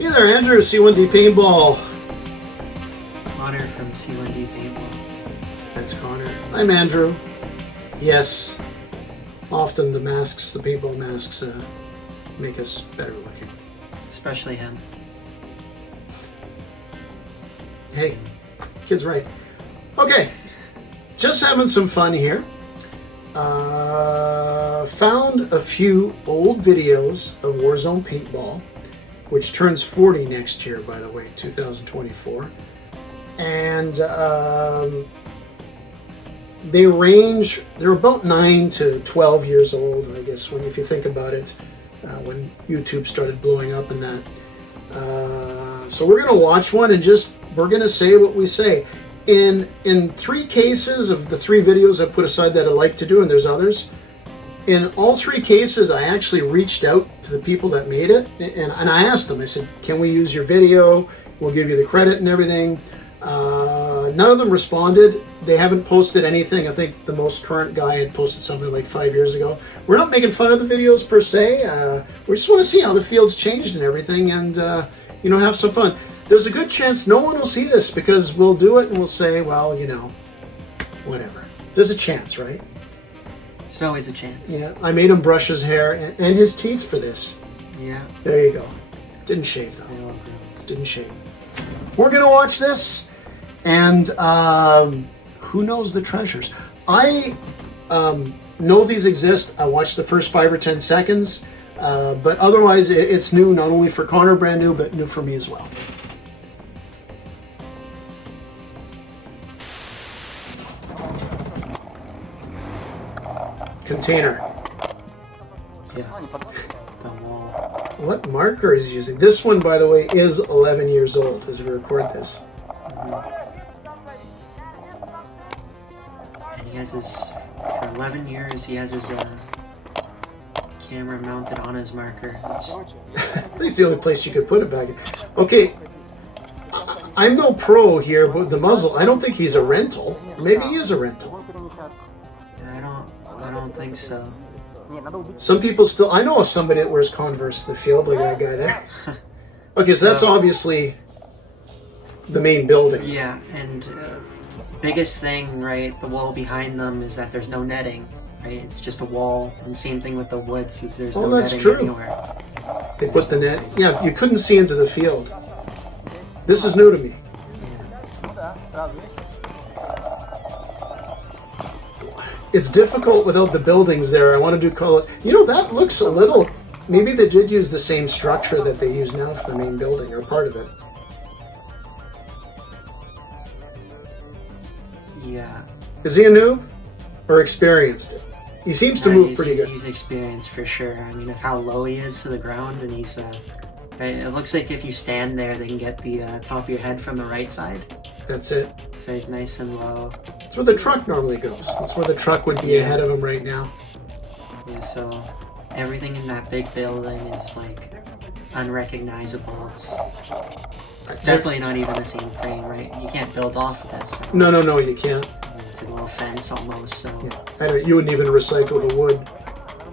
Hey there, Andrew, C1D Paintball. Connor from C1D Paintball. That's Connor. I'm Andrew. Yes, often the masks, the paintball masks, make us better looking. Especially him. Hey, kid's right. Okay, just having some fun here. Found a few old videos of Warzone Paintball, which turns 40 next year, by the way, 2024. And they're about 9 to 12 years old, I guess, if you think about it, when YouTube started blowing up and that. So we're going to watch one and we're going to say what we say. In 3 cases of the 3 videos I put aside that I like to do, and there's others, in all 3 cases I actually reached out to the people that made it, and I asked them, I said, can we use your video? We'll give you the credit and everything. None of them responded. They haven't posted anything. I think the most current guy had posted something like 5 years ago. We're not making fun of the videos per se. We just want to see how the field's changed and everything, and have some fun. There's a good chance no one will see this because we'll do it and we'll say, well, whatever. There's a chance, right? There's always a chance. Yeah, I made him brush his hair and his teeth for this. Yeah. There you go. Didn't shave though. Didn't shave. We're gonna watch this, and who knows the treasures? I know these exist. I watched the first 5 or 10 seconds, but otherwise it's new, not only for Connor, brand new, but new for me as well. Container. Yeah. The wall. What marker is he using? This one, by the way, is 11 years old as we record this. And he has for 11 years, he has his camera mounted on his marker. I think it's the only place you could put it back. Okay, I'm no pro here, but the muzzle, I don't think he's a rental. Maybe he is a rental. I don't think so. Some people still, I know of somebody that wears Converse to the field, like that guy there. Okay, so that's obviously the main building. Yeah, and biggest thing, right, the wall behind them is that there's no netting, right? It's just a wall, and same thing with the woods, there's no that's netting true. anywhere. They put the net, yeah, you couldn't see into the field. This is new to me. It's difficult without the buildings there. I want to do colors. That looks a little... Maybe they did use the same structure that they use now for the main building, or part of it. Yeah. Is he a noob? Or experienced? He seems to move pretty good. He's experienced for sure. I mean, of how low he is to the ground, and he's... it looks like if you stand there, they can get the top of your head from the right side. That's it. So he's nice and low. That's where the truck normally goes. That's where the truck would be ahead of him right now. Yeah, so everything in that big building is like unrecognizable. It's definitely not even the same frame, right? You can't build off of this. So. No, you can't. It's a little fence almost, so... Yeah. You wouldn't even recycle the wood.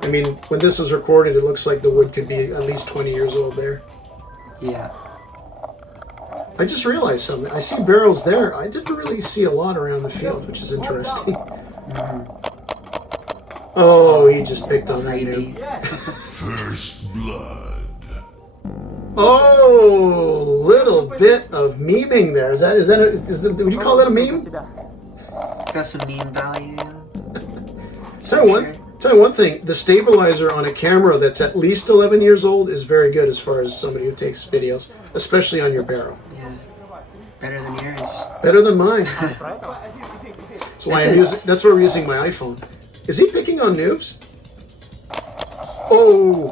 I mean, when this is recorded, it looks like the wood could be at least 20 years old there. Yeah. I just realized something. I see barrels there. I didn't really see a lot around the field, which is interesting. Oh, he just picked on that noob. First blood. Oh, little bit of memeing there. Would you call that a meme? It's got some meme value. Tell you one thing. The stabilizer on a camera that's at least 11 years old is very good as far as somebody who takes videos, especially on your barrel. Yeah. Better than yours. Better than mine. That's why we're using my iPhone. Is he picking on noobs? Oh.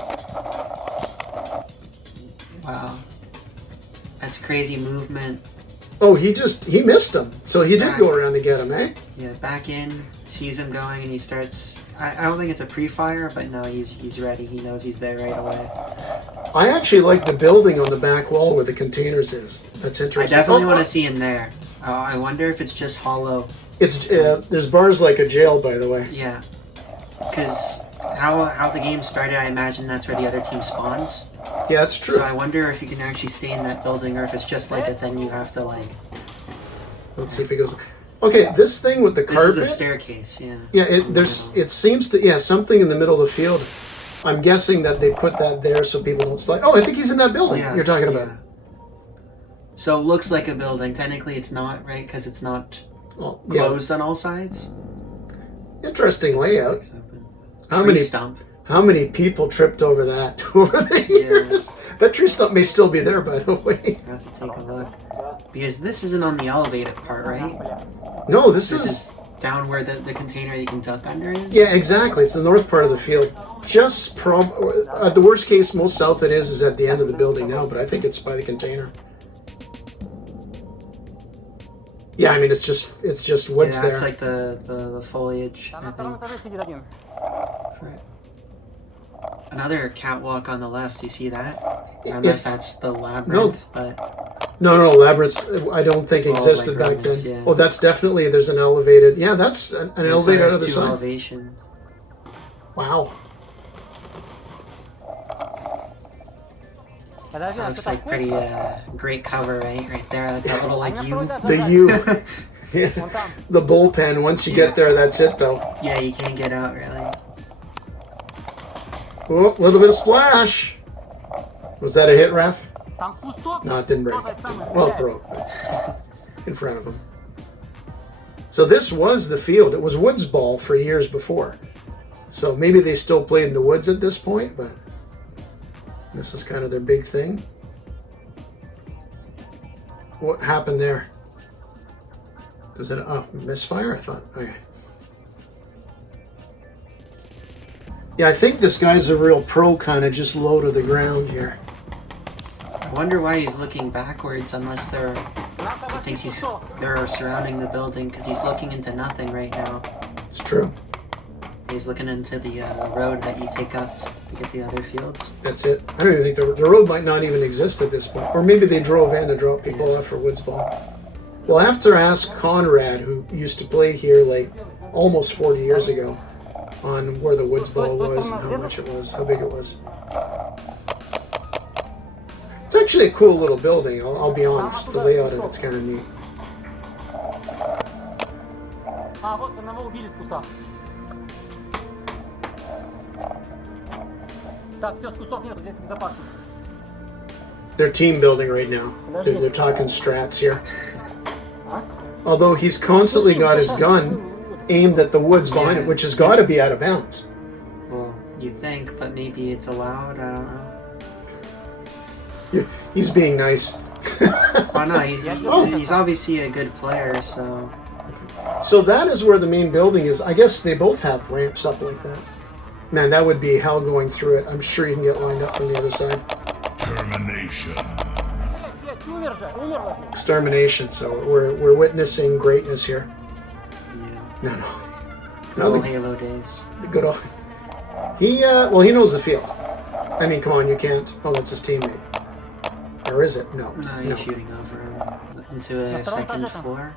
Wow. That's crazy movement. Oh, he missed him. So he did go around to get him, eh? Yeah, back in, sees him going, and he starts... I don't think it's a pre-fire, but no, he's ready. He knows he's there right away. I actually like the building on the back wall where the containers is. That's interesting. I definitely want to see in there. I wonder if it's just hollow. It's there's bars like a jail, by the way. Yeah. Because how the game started, I imagine that's where the other team spawns. Yeah, that's true. So I wonder if you can actually stay in that building, or if it's just like a thing you have to like. Let's see if it goes. Okay, this thing with the carpet. This is a staircase, yeah. Yeah, it seems to something in the middle of the field. I'm guessing that they put that there so people don't slide. Oh, I think he's in that building you're talking about. So it looks like a building. Technically, it's not, right? Because it's not closed on all sides. Interesting layout. Stump. How many people tripped over that over the years? That tree stump may still be there, by the way. I have to take a look. Because this isn't on the elevated part, right? No, this is down where the container you can duck under is? Yeah, exactly. It's the north part of the field. Just at the worst case, most south it is at the end of the building now, but I think it's by the container. Yeah, I mean it's just woods there. Yeah, it's like the foliage. I think. Right. Another catwalk on the left. Do you see that? Unless that's the labyrinth. No, labyrinths. I don't think existed back then. Yeah. Oh, that's definitely. There's an elevated. Yeah, that's an elevator on the other side. Elevations. Wow. That looks like pretty great cover, right? Right there. That's a little like U. The U. Yeah. The bullpen. Once you get there, that's it, though. Yeah, you can't get out really. Oh, a little bit of splash. Was that a hit, ref? No, it didn't break. Well, it broke. In front of him. So this was the field. It was Woods ball for years before. So maybe they still played in the woods at this point, but this is kind of their big thing. What happened there? Was it a misfire? I thought. Okay. Yeah, I think this guy's a real pro, kind of just low to the ground here. I wonder why he's looking backwards, unless he thinks they're surrounding the building, because he's looking into nothing right now. It's true. He's looking into the road that you take up to get to the other fields. That's it. I don't even think the road might not even exist at this point. Or maybe they drove in to drop people off for Woods ball. We'll have to ask Conrad, who used to play here like almost 40 years ago, on where the Woods ball was and how much it was, how big it was. It's actually a cool little building, I'll be honest. The layout of it's kind of neat. They're team building right now. They're talking strats here. Although he's constantly got his gun aimed at the woods behind it, which has got to be out of bounds. Well, you think, but maybe it's allowed. I don't know. He's being nice. Oh no, he's obviously a good player, so. So that is where the main building is. I guess they both have ramps up like that. Man, that would be hell going through it. I'm sure you can get lined up from the other side. Termination. Extermination. So we're witnessing greatness here. Yeah. No. The Halo days. The good old. He knows the field. I mean, come on, you can't. Oh, that's his teammate. Or is it? No. No, he's shooting over him into a second floor.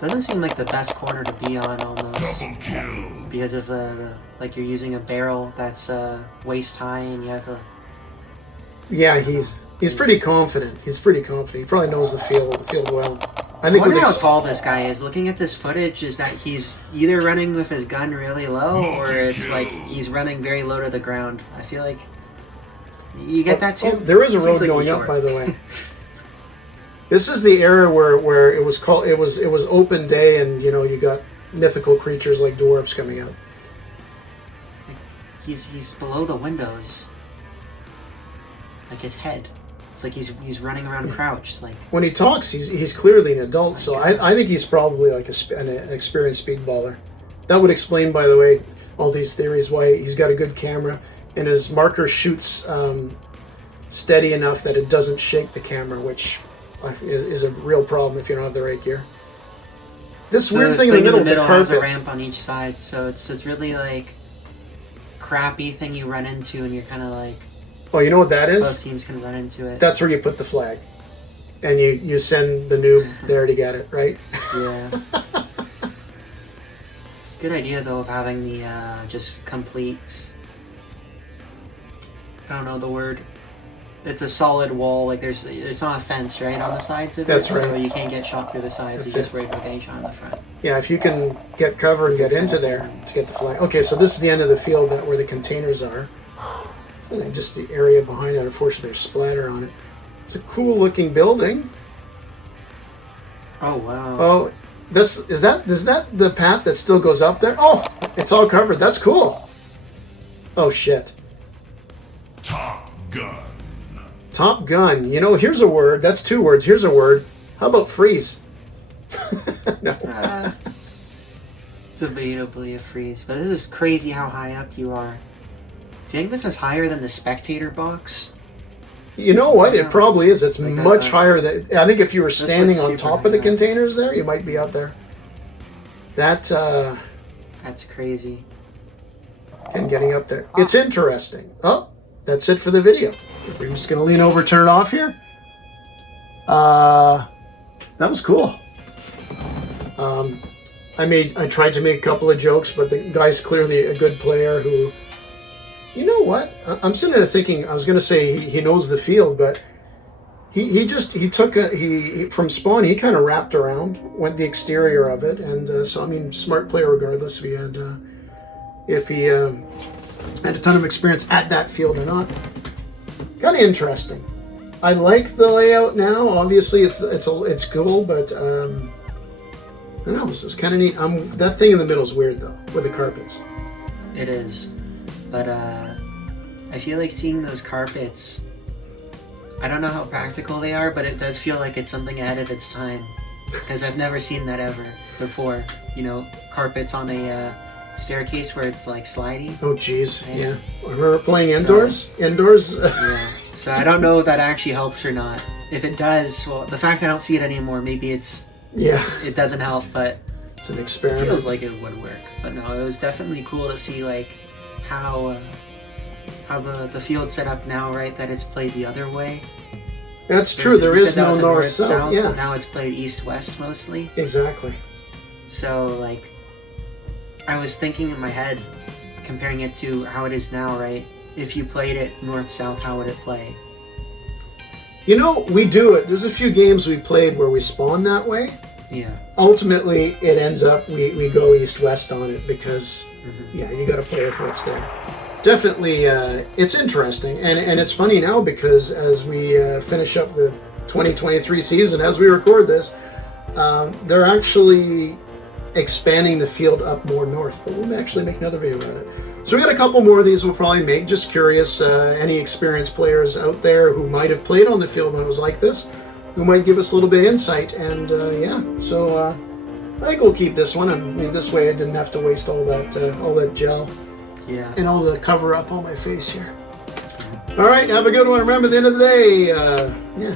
Doesn't seem like the best corner to be on, almost, because of like you're using a barrel that's waist high, and you have a. Yeah, he's pretty confident. He probably knows the field well. I wonder how tall this guy is. Looking at this footage, is that he's either running with his gun really low, or it's like he's running very low to the ground. I feel like you get that too. Oh, there is a road going up, by the way. This is the era where it was open day, and you got mythical creatures like dwarves coming out. He's below the windows, like his head. It's like he's running around crouched. Like when he talks, he's clearly an adult. So I think he's probably like an experienced speedballer. That would explain, by the way, all these theories why he's got a good camera and his marker shoots steady enough that it doesn't shake the camera, which is a real problem if you don't have the right gear. This weird thing in the middle has a ramp on each side, so it's really like crappy thing you run into, and you're kind of like. Oh, you know what that is? Both teams can run into it. That's where you put the flag, and you send the noob there to get it, right? Yeah. Good idea though of having the just complete. I don't know the word. It's a solid wall. Like it's not a fence, right, on the sides of it. That's right. So you can't get shot through the sides. That's You just worry about getting shot in the front. Yeah, if you can get cover and get into there to get the flag. Okay, so this is the end of the field where the containers are. And then just the area behind it. Unfortunately, there's splatter on it. It's a cool looking building. Oh wow. Oh, is that the path that still goes up there? Oh, it's all covered. That's cool. Oh shit. Top Gun. Top Gun. You know, here's a word. That's 2 words. Here's a word. How about freeze? No. Debatably a freeze, but this is crazy how high up you are. Do you think this is higher than the spectator box? You know what? It probably is. It's Like much higher than. I think if you were standing on super top of the high. containers there, you might be up there. That That's crazy. and getting up there. It's interesting. Oh, that's it for the video. We're just gonna lean over, turn it off here. That was cool. I tried to make a couple of jokes, but the guy's clearly a good player who. You know what? I'm sitting there thinking. I was going to say he knows the field, but he took from spawn. He kind of wrapped around, went the exterior of it, and so I mean, smart player regardless if he had a ton of experience at that field or not. Kind of interesting. I like the layout now. Obviously, it's cool, but I don't know. This was kind of neat. That thing in the middle is weird though, with the carpets. It is. But I feel like seeing those carpets, I don't know how practical they are, but it does feel like it's something ahead of its time. Because I've never seen that ever before. You know, carpets on a staircase where it's like slidey. Oh jeez, Right? yeah. I remember playing indoors. Indoors. Yeah. So I don't know if that actually helps or not. If it does, well, the fact I don't see it anymore, maybe Yeah, it doesn't help, but it's an it experiment. feels like it would work. But no, it was definitely cool to see like how the field's set up now, right? That it's played the other way. That's true. There You is said that no was a north-south. Yeah, Now it's played east-west mostly. exactly. So like, I was thinking in my head, comparing it to how it is now, right? If you played it north-south, how would it play? You know, we do it. There's a few games we played where we spawn that way. Yeah. Ultimately, it ends up we go east-west on it because, yeah, you got to play with what's there. Definitely, it's interesting, and it's funny now because as we finish up the 2023 season, as we record this, they're actually expanding the field up more north, but we'll actually make another video about it. So we got a couple more of these we'll probably make. Just curious, any experienced players out there who might have played on the field when it was like this, who might give us a little bit of insight, and yeah, so I think we'll keep this one. I mean, this way I didn't have to waste all that gel. Yeah. And all the cover up on my face here. All right, have a good one. Remember, at the end of the day, yeah,